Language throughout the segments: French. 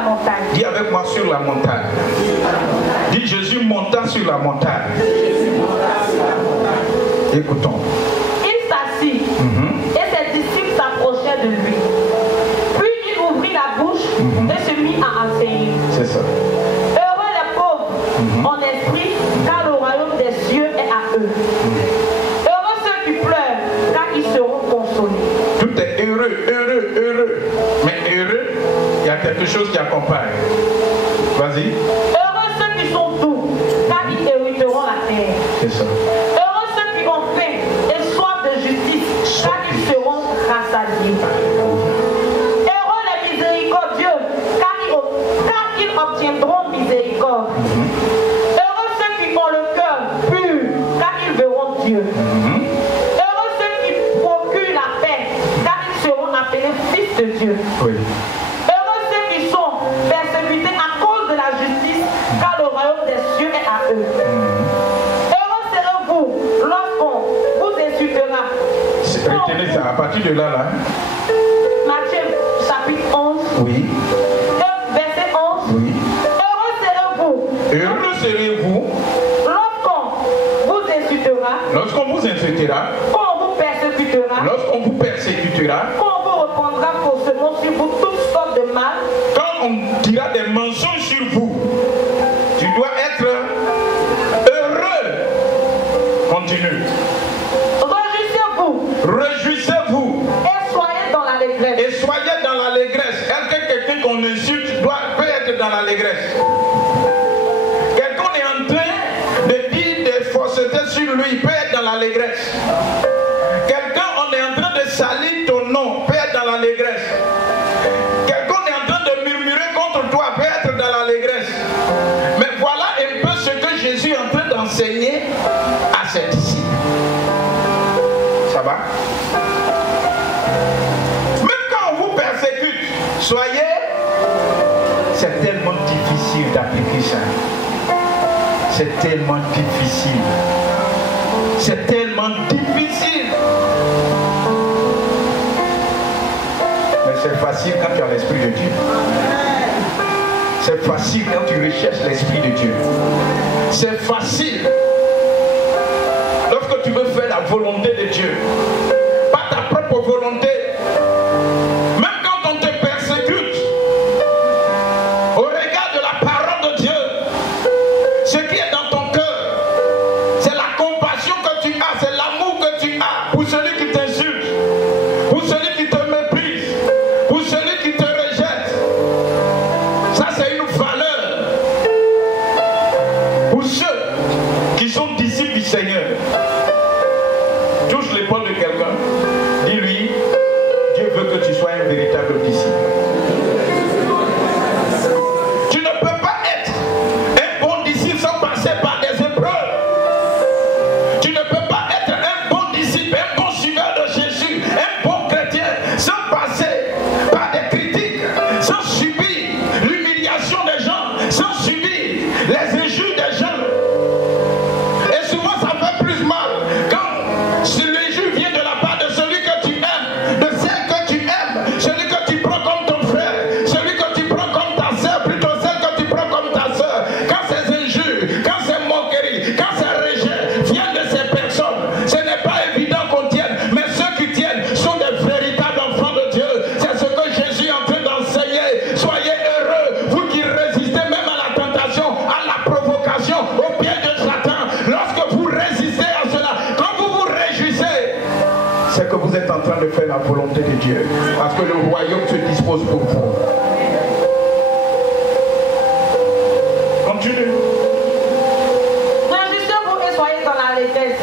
la montagne. Dis avec moi sur la montagne. Dis Jésus monta sur la montagne. Écoutons. Il s'assit et ses disciples s'approchaient de lui. Puis il ouvrit la bouche et se mit à enseigner. C'est ça. Heureux les pauvres en esprit, car le royaume des cieux est à eux. Heureux ceux qui pleurent, car ils seront consolés. Tout est heureux, heureux, heureux. Mais heureux, il y a quelque chose qui accompagne. Vas-y. Heureux ceux qui sont doux, car ils hériteront la terre. C'est ça. Heureux ceux qui ont faim et soif de justice, car ils seront rassasiés. Heureux les miséricordieux, car ils obtiendront miséricorde. Heureux ceux qui ont le cœur pur, car ils verront Dieu. Heureux ceux qui procurent la paix, car ils seront appelés fils de Dieu. Oui. Heureux ceux qui sont persécutés à cause de la justice, car le royaume des cieux est à eux. Heureux serez-vous lorsqu'on vous insultera. Retenez ça, à partir de là, Matthieu chapitre 11, oui. verset 11. Oui. Heureux serez-vous Heureux serez-vous lorsqu'on vous insultera, lorsqu'on vous persécutera, qu'on vous reprendra faussement sur vous toutes sortes de mal. quand on dira des mensonges sur vous, tu dois être heureux. Continue. Réjouissez-vous. Et soyez dans l'allégresse. Et soyez dans l'allégresse. Quelqu'un qu'on insulte peut être dans l'allégresse. Quelqu'un est en train de dire des faussetés sur lui, peut être dans l'allégresse. Quelqu'un, on est en train de salir ton nom, peut être dans l'allégresse. Quelqu'un est en train de murmurer contre toi, peut être dans l'allégresse. Mais voilà un peu ce que Jésus est en train d'enseigner à ses disciples. Ça va? Même quand on vous persécute, soyez, c'est tellement difficile d'appliquer ça. C'est tellement difficile. C'est tellement difficile. Mais c'est facile quand tu as l'Esprit de Dieu. C'est facile quand tu recherches l'Esprit de Dieu. C'est facile lorsque tu veux faire la volonté de Dieu. Pas ta propre volonté. Même quand on te persécute, au regard de la parole de Dieu, ce qui est dans ton cœur, c'est la compassion que tu as, c'est l'amour que tu as pour celui qui t'insulte, pour celui qui te méprise, pour celui qui te rejette. Ça, c'est une valeur pour ceux qui sont disciples du Seigneur. Touche l'épaule de quelqu'un, dis-lui, Dieu veut que tu sois un véritable disciple. Tu ne peux pas être un bon disciple sans passer par des épreuves. Tu ne peux pas être un bon disciple, un bon suiveur de Jésus, un bon chrétien sans passer par des critiques, sans subir l'humiliation des gens, sans subir les injures des gens. Et souvent ça fait plus mal quand si l'injure vient de la part de celui que tu aimes, de celle que tu aimes, celui que tu prends comme ton frère, celui que tu prends comme ta soeur, plutôt celle que tu prends comme ta soeur. Quand ces injures, quand ces moqueries, quand ces rejets viennent de ces personnes, ce n'est pas évident qu'on tienne, mais ceux qui tiennent sont des véritables enfants de Dieu. C'est ce que Jésus est en train d'enseigner. Soyez heureux, vous qui résistez même à la tentation, à la provocation, au pied de Satan. Lorsque vous résistez à cela, quand vous vous réjouissez, c'est que vous êtes en train de faire la volonté de Dieu. Parce que le royaume se dispose pour vous. Continue. Réjouissez-vous et soyez dans l'allégresse,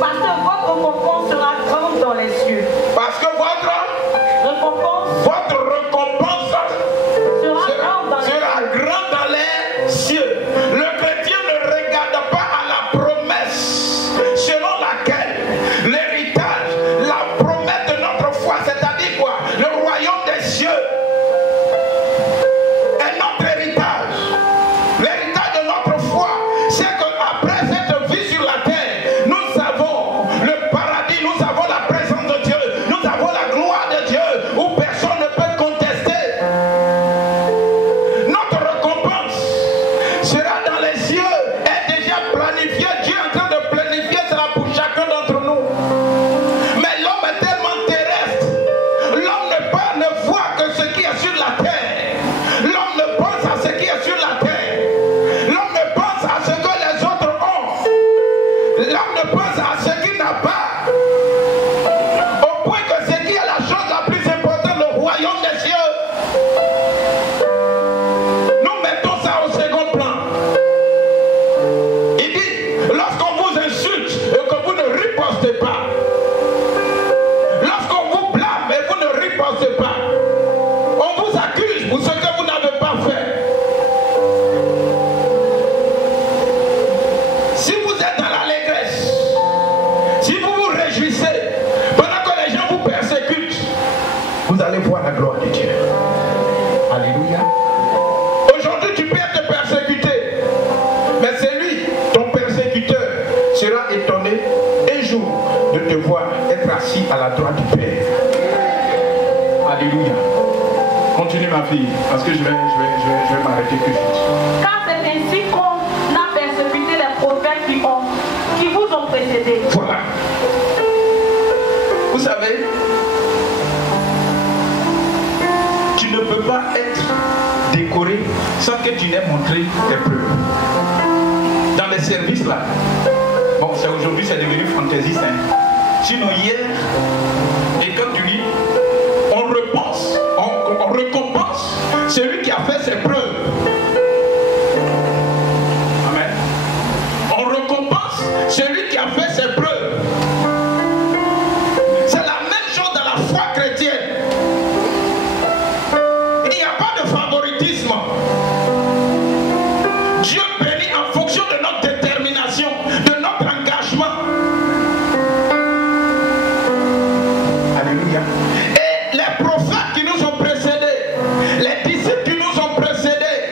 parce que votre récompense sera grande dans les cieux. Parce que votre récompense sera grande dans les cieux. Le chrétien ne regarde pas à la promesse selon laquelle l'héritage, la promesse de notre foi, c'est-à-dire quoi? Le royaume des cieux. Continue ma fille, parce que je vais m'arrêter que vite. Car c'est ainsi qu'on a persécuté les prophètes qui vous ont précédés. Voilà. Vous savez, tu ne peux pas être décoré sans que tu n'aies montré tes preuves. Dans les services là, bon, aujourd'hui c'est devenu fantaisiste. Hein. Sinon hier, et comme tu dis, on récompense celui qui a fait ses preuves. Amen. On récompense celui qui a fait ses preuves. C'est la même chose dans la foi chrétienne. Il n'y a pas de favoritisme. Dieu bénit en fonction de notre détermination, de notre engagement. Alléluia. Et les prophètes qui nous ont précédés, les disciples qui nous ont précédés,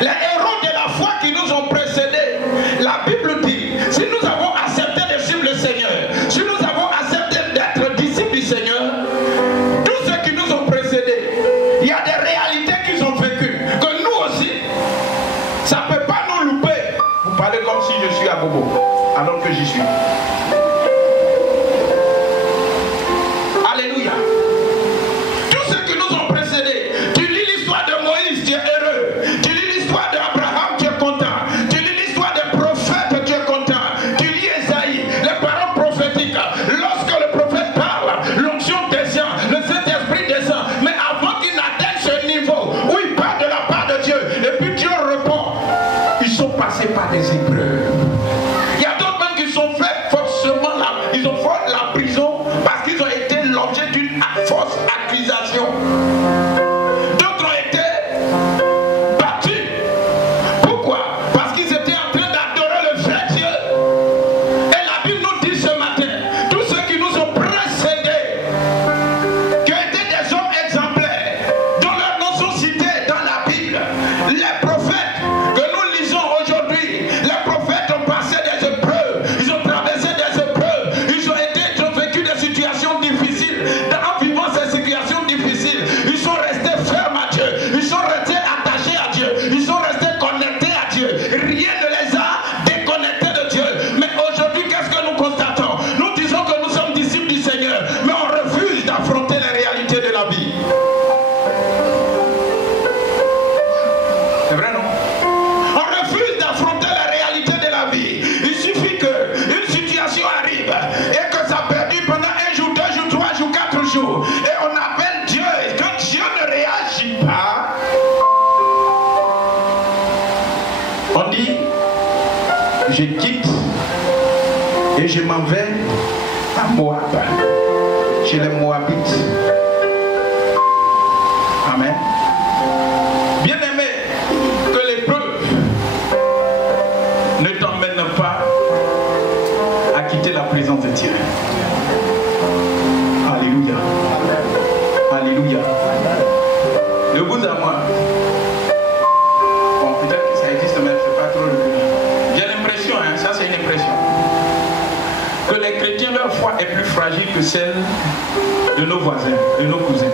les héros de la foi qui nous ont précédés, la Bible dit, si nous avons accepté de suivre le Seigneur, si nous avons accepté d'être disciples du Seigneur, tous ceux qui nous ont précédés, il y a des réalités qu'ils ont vécues, que nous aussi, ça ne peut pas nous louper. Vous parlez comme si je suis à Bobo, alors que j'y suis. Alléluia. Tous ceux qui nous ont précédés, tu lis l'histoire de Moïse, tu es heureux. Tu lis l'histoire d'Abraham, tu es content. Tu lis l'histoire des prophètes, tu es content. Tu lis Esaïe, les paroles prophétiques. Lorsque le prophète parle, l'onction descend, le Saint-Esprit descend. Mais avant qu'il n'atteigne ce niveau où il parle de la part de Dieu, et puis Dieu répond, ils sont passés par des épreuves. Il y a d'autres même qui sont faits forcément là, ils ont fait la prison parce qu'ils ont été l'objet d'une fausse accusation. D'autres ont été battus. Pourquoi? Parce qu'ils étaient en train d'adorer le vrai Dieu. Et la Bible nous dit ce matin, tous ceux qui nous ont précédés, qui ont été des hommes exemplaires, dont leurs noms sont cités dans la Bible, les prophètes que nous lisons aujourd'hui, les prophètes ont passé des épreuves, ils ont traversé des épreuves, ils ont vécu des situations difficiles. En vivant ces situations difficiles, ils sont restés fermes à Dieu, ils sont restés attachés à Dieu, ils sont restés connectés à Dieu. Rien ne les a déconnectés de Dieu. Mais aujourd'hui, qu'est-ce que nous constatons? Nous disons que nous sommes disciples du Seigneur, mais on refuse d'affronter les réalités de la vie. C'est vrai, non? On refuse d'affronter la réalité de la vie. Il suffit qu'une situation arrive et que ça perdure pendant 1 jour, 2 jours, 3 jours, 4 jours. Et on appelle Dieu. Et quand Dieu ne réagit pas, on dit, je quitte et je m'en vais à Moab, chez les Moabites. Amen. Bien-aimé, que l'épreuve ne t'emmène pas à quitter la présence de Dieu. Alléluia. Alléluia. De vous à moi. Bon, peut-être que ça existe, mais je ne sais pas trop le cas. J'ai l'impression, hein, ça c'est une impression, que les chrétiens, leur foi est plus fragile que celle de nos voisins, de nos cousins.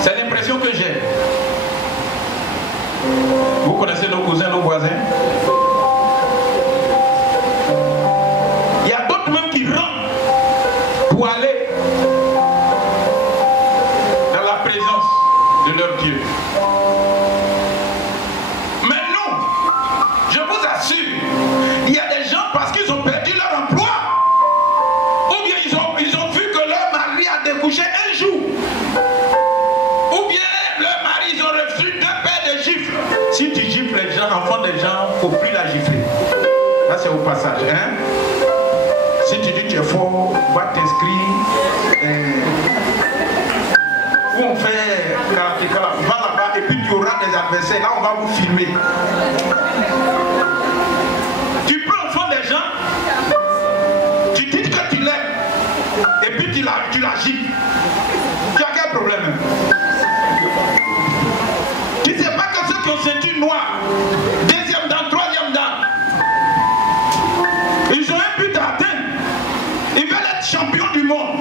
C'est l'impression que j'ai. Vous connaissez nos cousins, nos voisins? Il y a d'autres même qui rentrent pour aller dans la présence de leur Dieu. Mais nous, je vous assure, il y a des gens parce qu'ils ont perdu leur emploi, ou bien ils ont vu que leur mari a découché un jour, ou bien leur mari, ils ont reçu 2 paires de gifles. Si tu gifles les gens, enfants des gens, il ne faut plus la gifler. Là c'est au passage, hein? Si tu dis que tu es fort, va t'inscrire. Où on fait karatéka, va là-bas et puis tu auras des adversaires. Là on va vous filmer. Tu prends enfant des gens, tu dis que tu l'aimes et puis tu la gifles. Tu as quel problème? Tu ne sais pas que ceux qui ont ceinture noire, 2e dan, 3e dan, ils ont un but à atteindre. Ils veulent être champions du monde.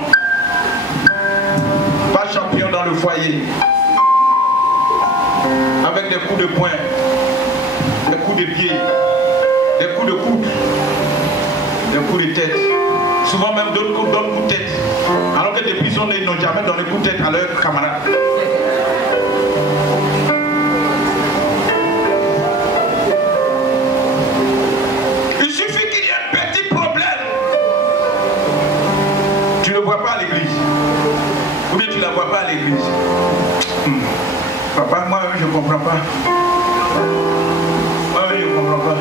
Pas champion dans le foyer. Avec des coups de poing, des coups de pied, des coups de coude, des coups de tête. Souvent même d'autres coups de tête. Alors que depuis son nez, ils n'ont jamais donné coup de tête à leurs camarades. Il suffit qu'il y ait un petit problème. Tu ne le vois pas à l'église. Ou bien tu ne la vois pas à l'église. Papa, moi je ne comprends pas. Moi je ne comprends pas.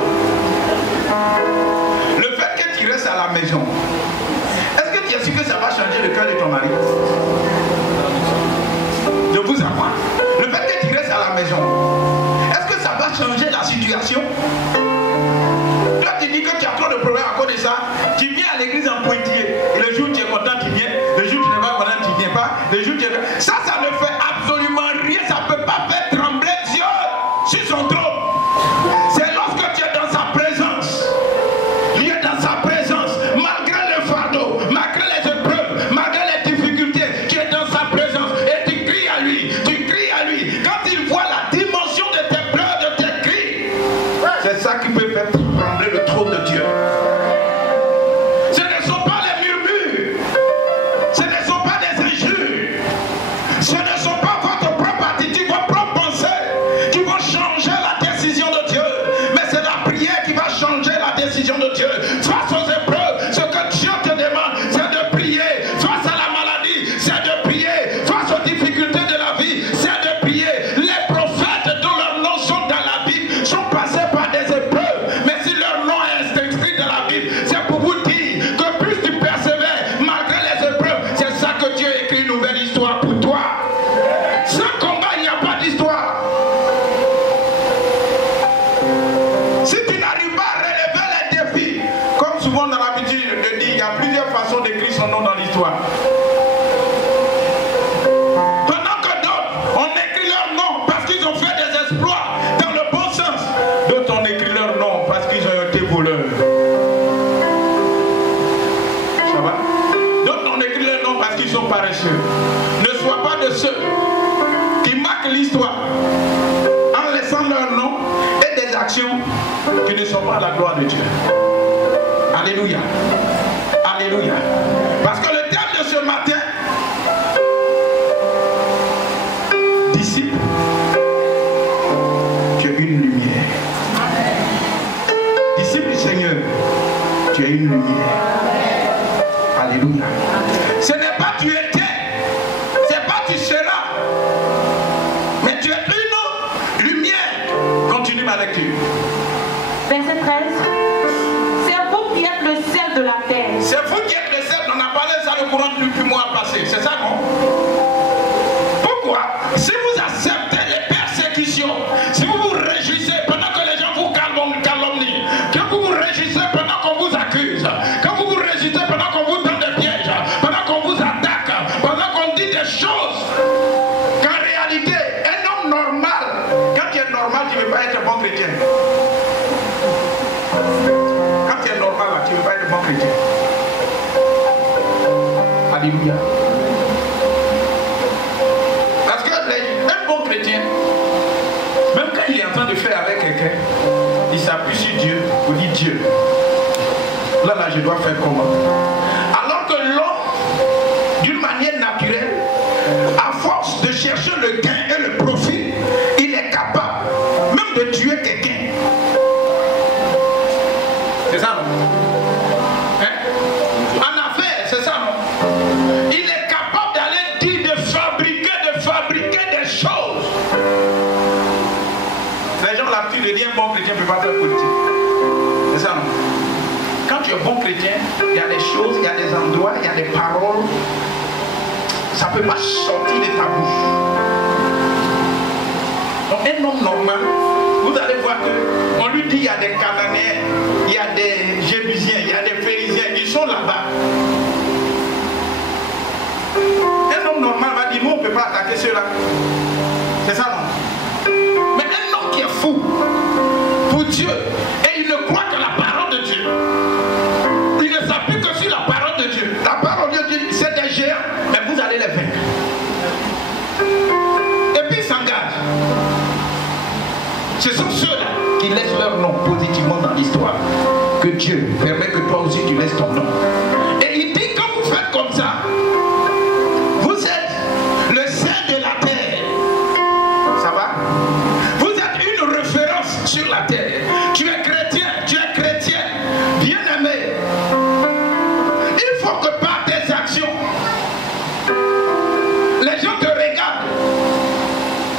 Le fait que tu restes à la maison, est-ce que tu es sûr que ça va changer le cœur de ton mari? De vous avoir. Le fait que tu restes à la maison, est-ce que ça va changer la situation? Toi tu dis que tu as trop de problèmes à cause de ça. Tu viens à l'église en pointillé. Et le jour où tu es content, tu viens. Le jour où tu n'es pas content, tu ne viens pas. Le jour où tu es... Ça ne fait absolument rien. Ça ne peut pas faire trembler Dieu sur son trône. C'est lorsque tu es dans sa présence. Tu es dans sa présence. Malgré le fardeau, malgré les épreuves, malgré les difficultés, tu es dans sa présence. Et tu cries à lui. Tu cries à lui. Quand il voit la dimension de tes pleurs, de tes cris, c'est ça qui peut faire trembler le trône de Dieu. Ce ne sont pas les murmures. Ce ne sont pas des injures. Ce ne sont pas votre propre attitude, votre propre pensée qui vont changer la décision de Dieu. Mais c'est la prière qui va changer la décision de Dieu. Face aux épreuves, ce que Dieu te demande, c'est de prier. Face à la maladie, c'est de prier. Face aux difficultés de la vie, c'est de prier. Les prophètes dont leurs noms sont dans la Bible sont passés par des épreuves. Mais si leur nom est inscrit dans la Bible, c'est pour vous dire que plus tu persévères malgré les épreuves, c'est ça que Dieu écrit une nouvelle histoire pour toi. Sans combat, il n'y a pas d'histoire. Si tu n'arrives pas à relever les défis, comme souvent on a l'habitude de dire, il y a plusieurs façons d'écrire son nom dans l'histoire. Pendant que d'autres, on écrit leur nom parce qu'ils ont fait des exploits dans le bon sens. D'autres, on écrit leur nom parce qu'ils ont été voleurs. Ça va? D'autres, on écrit leur nom parce qu'ils sont paresseux. Ne sois pas de ceux qui marquent l'histoire en laissant leur nom et des actions qui ne sont pas à la gloire de Dieu. Alléluia. Alléluia. Parce que le thème de ce matin, disciple, tu es une lumière. Disciple du Seigneur, tu es une lumière. Alléluia. Ce n'est pas tu étais, c'est pas tu seras, mais tu es une lumière. Continue ma lecture. Verset 13. C'est vous qui êtes le sel de la terre. C'est vous qui êtes le sel. On a parlé de ça le courant du mois passé. C'est ça, non? Pourquoi? Si vous acceptez les persécutions, si vous vous réjouissez pendant que les gens vous calomnient, que vous vous réjouissez pendant qu'on vous accuse, que vous vous réjouissez pendant qu'on vous donne des pièges, pendant qu'on vous attaque, pendant qu'on dit des choses qu'en réalité, un homme normal, quand tu es normal, tu ne veux pas être bon chrétien. Quand tu es normal, là, tu ne veux pas être bon chrétien. Alléluia. Parce que un bon chrétien, même quand il est en train de faire avec quelqu'un, il s'appuie sur Dieu pour dire Dieu. Là, je dois faire comment? Alors que l'homme, d'une manière naturelle, à force de chercher le gain et le profit, il est capable même de tuer quelqu'un. C'est ça, non? Hein? En affaires, c'est ça, non? Il est capable d'aller dire, de fabriquer des choses. Les gens ont l'habitude de dire un bon chrétien ne peut pas faire politique. C'est ça, non? Quand tu es bon chrétien, il y a des choses, il y a des endroits, il y a des paroles. Ça ne peut pas sortir de ta bouche. Donc un homme normal, vous allez voir qu'on lui dit il y a des Cananéens, il y a des Jébusiens, il y a des Phérésiens, ils sont là-bas. Un homme normal va dire, nous on ne peut pas attaquer ceux-là. C'est ça, non? Mais un homme qui est fou pour Dieu, et il ne croit que la parole de Dieu, il ne s'appuie que sur la parole de Dieu. La parole de Dieu, histoire. Que Dieu permet que toi aussi tu laisses ton nom. Et il dit, quand vous faites comme ça, vous êtes le sel de la terre. Ça va? Vous êtes une référence sur la terre. Tu es chrétien, tu es chrétienne, bien-aimé. Il faut que par tes actions, les gens te regardent.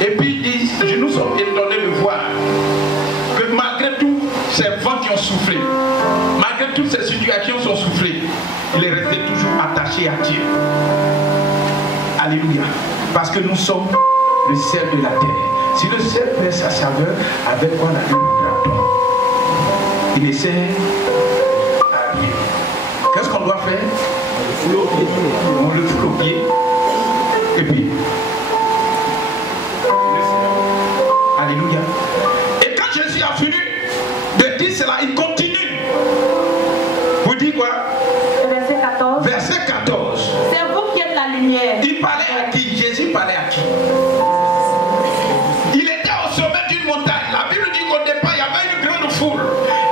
Et puis ils disent, nous sommes étonnés de voir que malgré tous ces vents qui ont soufflé, malgré toutes ces situations qui ont soufflé, il est resté toujours attaché à Dieu. Alléluia. Parce que nous sommes le sel de la terre. Si le sel perd sa saveur, avec quoi la vie viendra-t-on? Il essaie à rien. Qu'est-ce qu'on doit faire? On le fout au pied. Et puis, alléluia. Et quand Jésus a fini de dire cela, il continue. Vous dites quoi? Verset 14. Verset 14. C'est vous qui êtes la lumière. Il parlait à qui? Jésus parlait à qui? Il était au sommet d'une montagne. La Bible dit qu'au départ, il y avait une grande foule.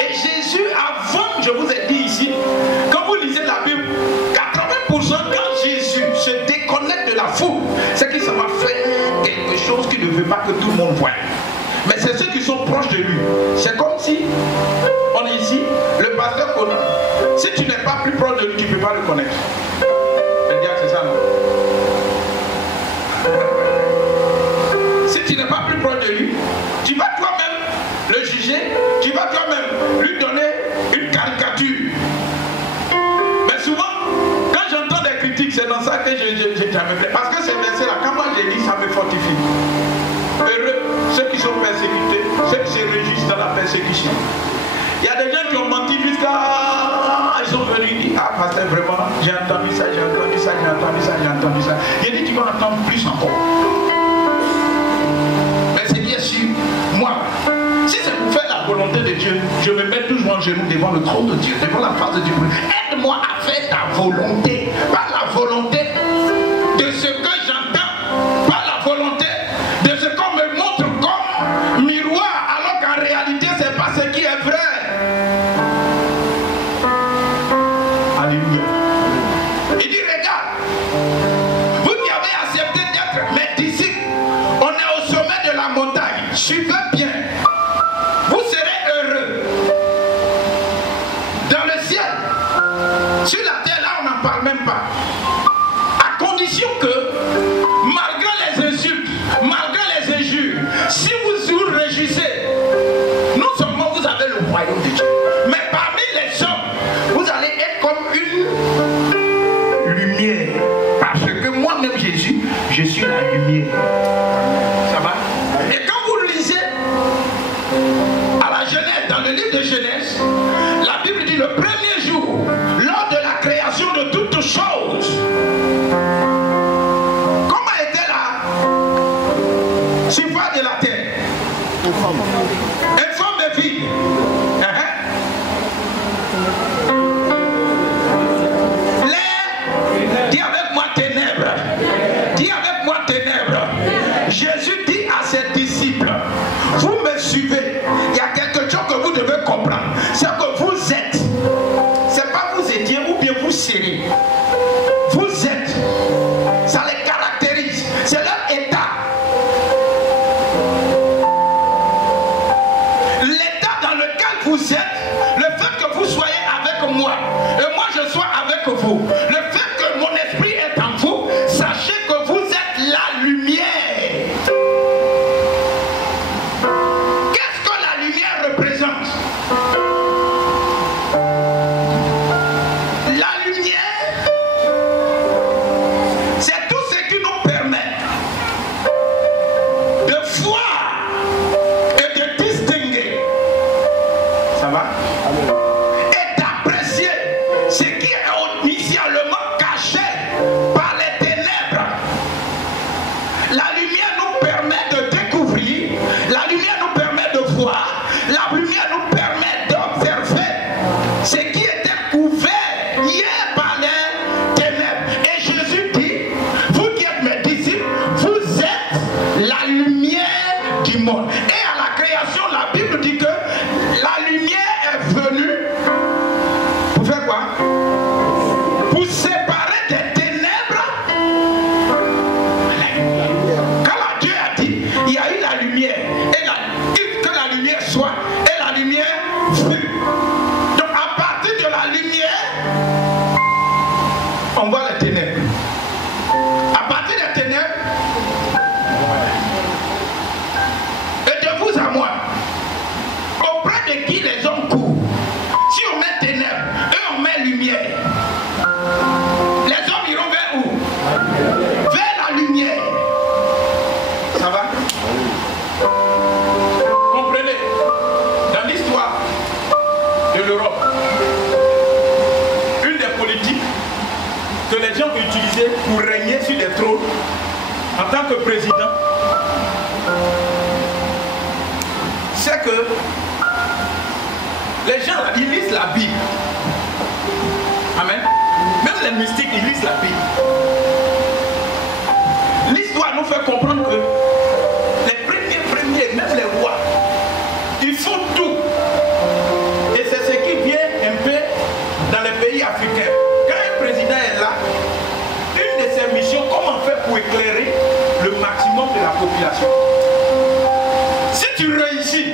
Et Jésus, avant, je vous ai dit ici, quand vous lisez la Bible, 80% quand Jésus se déconnecte de la foule, c'est qu'il s'en va faire quelque chose qu'il ne veut pas que tout le monde voie. Mais c'est ceux qui sont proches de lui. C'est comme si, on est ici, le pasteur connaît. Si tu n'es pas plus proche de lui, tu ne peux pas le connaître. C'est ça, non? Si tu n'es pas plus proche de lui, tu vas toi-même le juger, tu vas toi-même lui donner une caricature. Mais souvent, quand j'entends des critiques, c'est dans ça que je me plais. Parce que ces versets-là, quand moi je les lis, ça me fortifie. Heureux ceux qui sont persécutés, ceux qui se réjouissent dans la persécution. Il y a des gens qui ont menti jusqu'à... Ils sont venus dire, ah pasteur, vraiment, j'ai entendu ça, j'ai entendu ça, j'ai entendu ça, j'ai entendu ça. Il dit, tu vas entendre plus encore. Mais c'est bien sûr, moi, si c'est pour faire la volonté de Dieu, je me mets toujours en genoux devant le trône de Dieu, devant la face de Dieu. Aide-moi à faire ta volonté, pas la volonté de ce que j'entends, pas la volonté de ce qu'on me montre comme miroir, alors qu'en réalité, c'est pas ce qui est vrai. Alléluia. Il dit, regarde, vous qui avez accepté d'être mes disciples, on est au sommet de la montagne, suivez bien, vous serez heureux. Dans le ciel, sur la terre, là, on n'en parle même pas. À condition que, malgré les insultes, malgré les injures, si vous vous réjouissez, non seulement vous avez le royaume de Dieu, mais parmi les hommes, vous allez être comme une lumière. Parce que moi-même, Jésus, je suis la lumière. Ça va? Et quand vous lisez à la Genèse, dans le livre de Genèse, la Bible dit le premier jour, lors de la création de toutes choses, comment était la surface de la terre? Informe de vie. L'air, dis avec moi ténèbres. Dis avec moi ténèbres. Jésus dit à ses disciples, vous me suivez. Il y a quelque chose que vous devez comprendre. C'est que vous êtes. C'est pas vous étiez ou bien vous serez. Vous êtes. Ça les caractérise. C'est leur état. L'état dans lequel vous êtes, le fait que vous soyez avec moi et moi je sois avec vous, le fait que mon esprit est en vous, sachez que vous êtes la lumière. Qu'est-ce que la lumière représente? La lumière, c'est tout ce qui nous permet de voir et de distinguer. Ça va? Et d'apprécier ce qui est initialement caché par les ténèbres. La lumière nous permet de découvrir, la lumière nous permet de voir, la lumière nous permet d'observer ce qui était couvert hier par les ténèbres. Et Jésus dit, vous qui êtes mes disciples, vous êtes la lumière du monde. Et à la création, la Bible dit que la lumière est pour régner sur des trônes en tant que président, c'est que les gens, ils lisent la Bible. Amen. Même les mystiques, ils lisent la Bible. L'histoire nous fait comprendre que les premiers, même les rois, ils font tout. Et c'est ce qui vient un peu dans les pays africains. Quand un président est là, une de ses missions, comment faire pour éclairer le maximum de la population. Si tu réussis,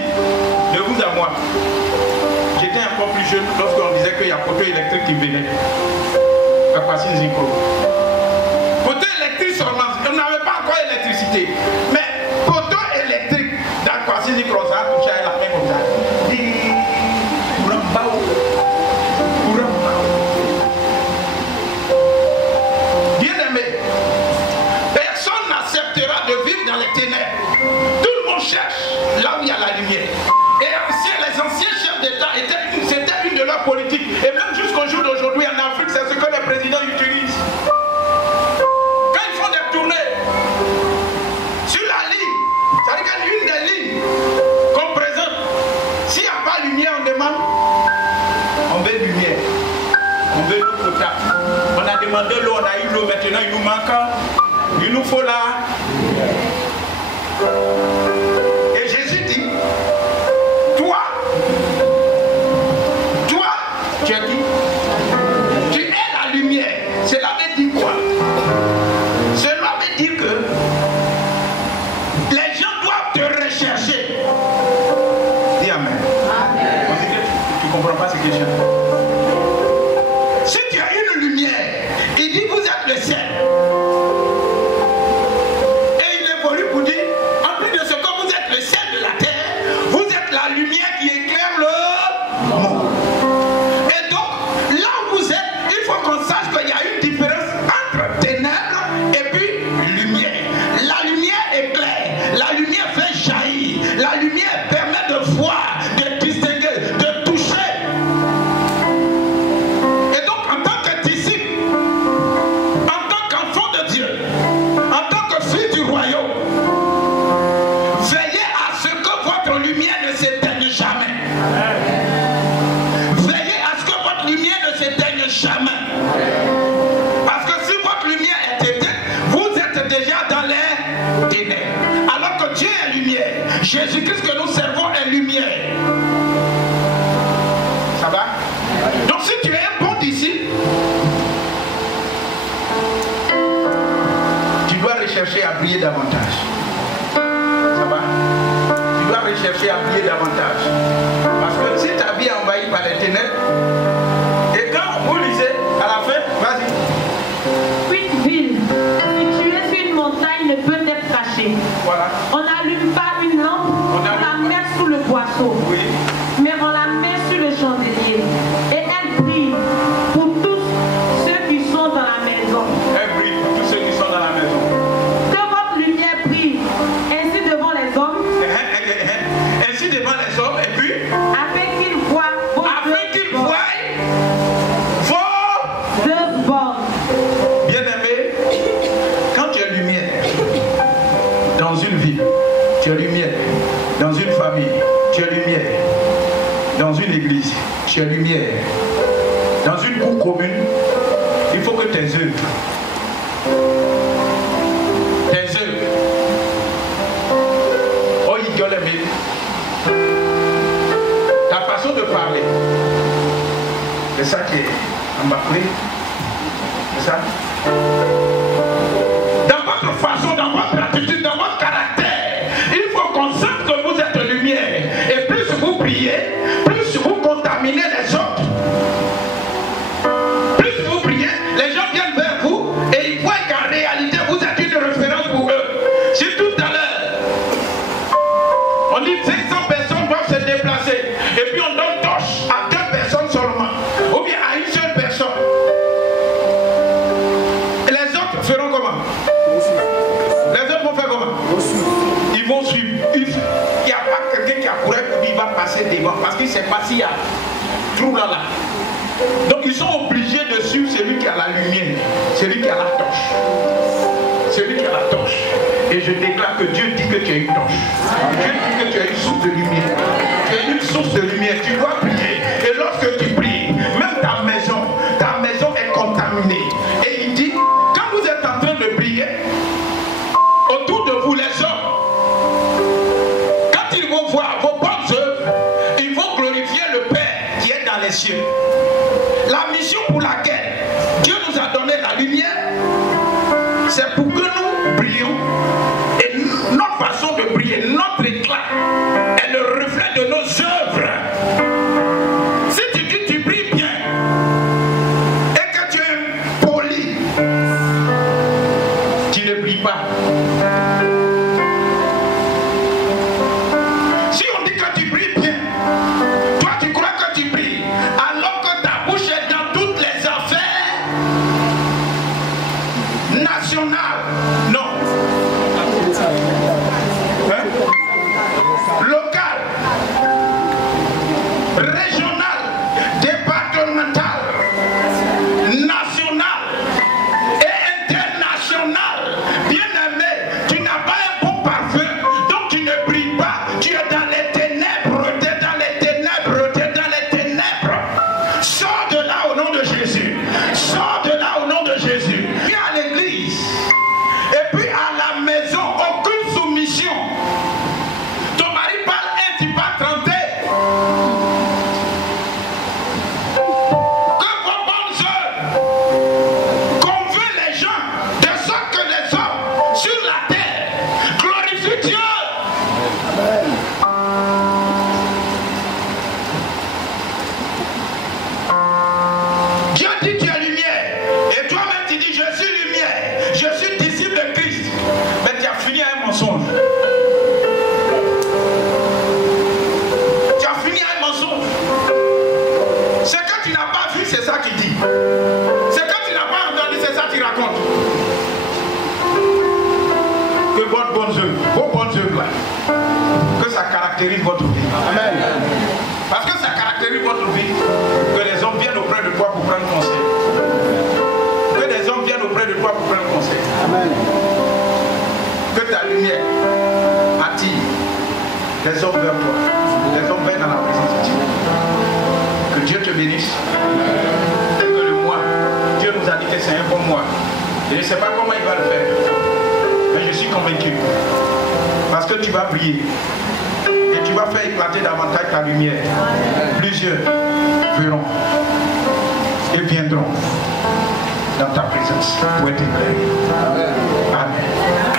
de vous à moi, j'étais encore plus jeune lorsqu'on disait qu'il y a poteau électrique qui venait. Capacité Zico. Poteau électrique seulement, on n'avait pas encore l'électricité. Mais poteau électrique dans Capacité Zico, ça a touché à la main comme ça. Bien aimé, personne n'acceptera de vivre dans les ténèbres. Tout le monde cherche là où il y a la lumière. Et les anciens chefs d'État, c'était une de leurs politiques. Et même jusqu'au jour d'aujourd'hui en Afrique, c'est ce que les présidents utilisent. Quand ils font des tournées sur la ligne, ça veut dire qu'une des lignes qu'on présente, s'il n'y a pas de lumière, on demande, on veut lumière, on veut l'eau potable. On a demandé l'eau, on a eu l'eau, maintenant il nous manque, il nous faut la lumière. Et Jésus dit, toi, tu as dit, tu es la lumière. Cela veut dire quoi? Cela veut dire que les gens doivent te rechercher. Dis Amen. Amen. Tu ne comprends pas ce que je dis. Si tu as une lumière, il dit vous êtes le ciel. Et il évolue pour dire, en plus de ce que vous êtes le ciel de la terre, vous êtes la lumière qui éclaire le monde. Et donc, là où vous êtes, il faut qu'on sache qu'il y a une différence entre ténèbres et puis lumière. La lumière éclaire, la lumière fait jaillir, la lumière permet de voir, de distinguer, de toucher. Et donc, en tant que disciple, en tant qu'enfant de Dieu, en tant que fils du royaume, veillez à ce que votre lumière ne s'éteigne jamais. Veillez à ce que votre lumière ne s'éteigne jamais. Parce que si votre lumière est éteinte, vous êtes déjà dans les ténèbres. Alors que Dieu est lumière. Jésus-Christ que nous servons est lumière. Ça va? Donc si tu es un bon disciple, tu dois rechercher à briller davantage. Ça va? Tu dois rechercher à briller davantage. Parce que si ta vie est envahie par les ténèbres, et quand vous lisez à la fin, vas-y. Une ville située sur une montagne ne peut être cachée. Voilà. On n'allume pas une lampe, on la met sous le boisseau. Oui. Mais on la met sur le chandelier. Et elle brille pour tous ceux qui sont dans la maison. Elle brille pour tous ceux qui sont dans la maison. Que votre lumière brille ainsi devant les hommes. Ainsi devant les hommes, et puis Afin qu'ils voient vos deux bornes. Bien-aimé, quand tu es lumière dans une ville, tu es lumière dans une famille, tu es lumière dans une église, tu es lumière dans une cour commune, il faut que tes œuvres, oh Igolemi, ta façon de parler, c'est ça qui est en bas. C'est ça? Dans votre façon, dans votre attitude, dans votre caractère, il faut qu'on sente que vous êtes lumière. Et plus vous brillez, plus vous contaminez les autres. Plus vous brillez, les gens viennent vers vous et ils voient qu'en réalité vous êtes une référence pour eux. Si tout à l'heure, on dit 500 personnes doivent se déplacer et puis on donne torche à 2 personnes seulement, ou bien à une seule personne. Et les autres feront comment? Les autres vont faire comment? Ils vont suivre. Il n'y a pas quelqu'un qui a couru pour dire il va passer devant parce qu'il ne sait pas s'il y a trou là. Donc ils sont obligés de suis celui qui a la lumière, celui qui a la torche. Celui qui a la torche. Et je déclare que Dieu dit que tu as une torche. Dieu dit que tu as une source de lumière. Tu as une source de lumière. Tu dois prier. Et lorsque tu pries, même ta maison est contaminée. Et il dit, quand vous êtes en train de prier, autour de vous, les hommes, quand ils vont voir vos bonnes œuvres, ils vont glorifier le Père qui est dans les cieux. La mission pour laquelle Dieu nous a donné la lumière, c'est pour que nous brillons. Et notre façon de briller, notre éclat, est le reflet de nos œuvres. Si tu dis que tu brilles bien et que tu es poli, tu ne brilles pas. Si on dit que tu brilles bien, toi tu crois que tu brilles, alors que ta bouche est dans toutes les affaires nationales. Non. Hein? Local, régional, départemental, national et international. Bien-aimé, tu n'as pas un bon parfum, donc tu ne brilles pas. Tu es dans les ténèbres, tu es dans les ténèbres, tu es dans les ténèbres. Sors de là au nom de Jésus. Sors de là au nom de Jésus. Viens à l'église. Et puis à la maison, aucune soumission. Ton mari parle un, tu parles 30. Que vos bonnes œuvres convainquent les gens de sorte que les hommes sur la terre glorifient Dieu. Dieu dit tu es lumière. Et toi-même tu dis je suis lumière. Je suis disciple de Christ. Mais tu as fini à un mensonge. Tu as fini à un mensonge. Ce que tu n'as pas vu, c'est ça qu'il dit. Ce que tu n'as pas entendu, c'est ça qu'il raconte. Que vos bonnes œuvres là, que ça caractérise votre vie. Amen. Parce que ça caractérise votre vie. Que les hommes viennent auprès de toi pour prendre conseil. Que les hommes viennent auprès de toi pour prendre conseil. Amen. Que ta lumière attire les hommes vers toi. Les hommes viennent dans la présence de Dieu. Que Dieu te bénisse. Et que le mois, Dieu nous a dit que c'est un bon mois. Et je ne sais pas comment il va le faire. Mais je suis convaincu. Parce que tu vas briller. Et tu vas faire éclater davantage ta lumière. Plusieurs verront et viendront dans ta présence pour être éclairés. Amen.